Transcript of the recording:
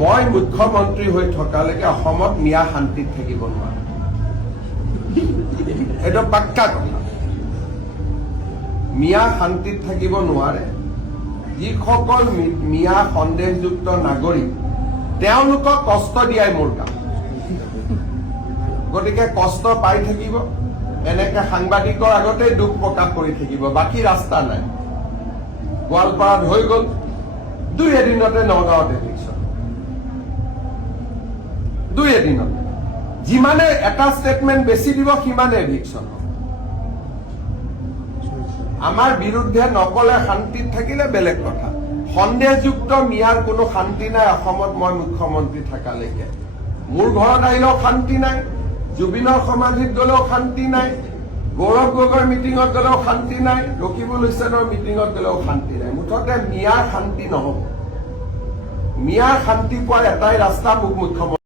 মই মুখ্যমন্ত্ৰী হৈ থকালৈকে অসমত মিয়া শান্তিত থাকিব নোৱাৰে। এইটো পাক্কা কথা। মিয়া শান্তিত থাকিব নোৱাৰে। যিসকল মিয়া সন্দেহযুক্ত নাগৰিক তেওঁলোকক কষ্ট দিয়াই মোৰ কাম। গতিকে কষ্ট পাই থাকিব, এনেকে সাংবাদিকৰ আগতেই দুখ প্ৰকাশ কৰি থাকিব, বাকী ৰাস্তা নাই। গোৱালপাৰাত হৈ গ'ল, 2 এদিনতে নগাঁৱত ইলেকশ্যন, 2 এদিনতে। যিমানে এটা ষ্টেটমেণ্ট বেছি দিব সিমানে ইলেকশ্যন। আমাৰ বিৰুদ্ধে নকলে শান্তিত থাকিলে বেলেগ কথা। সন্দেহযুক্ত মিয়াৰ কোনো শান্তি নাই অসমত। মই মুখ্যমন্ত্ৰী থকালৈকে মোৰ ঘৰত আহিলেও শান্তি নাই, জুবিনৰ সমাধিত গলেও শান্তি নাই, গৌৰৱ গগৈৰ মিটিঙত গলেও শান্তি নাই, ৰকিবুল হুছেইনৰ মিটিঙত গলেও শান্তি নাই। মুঠতে মিয়াৰ শান্তি নহব। মিয়াৰ শান্তি পোৱাৰ এটাই ৰাস্তা, মোক মুখ্যমন্ত্ৰী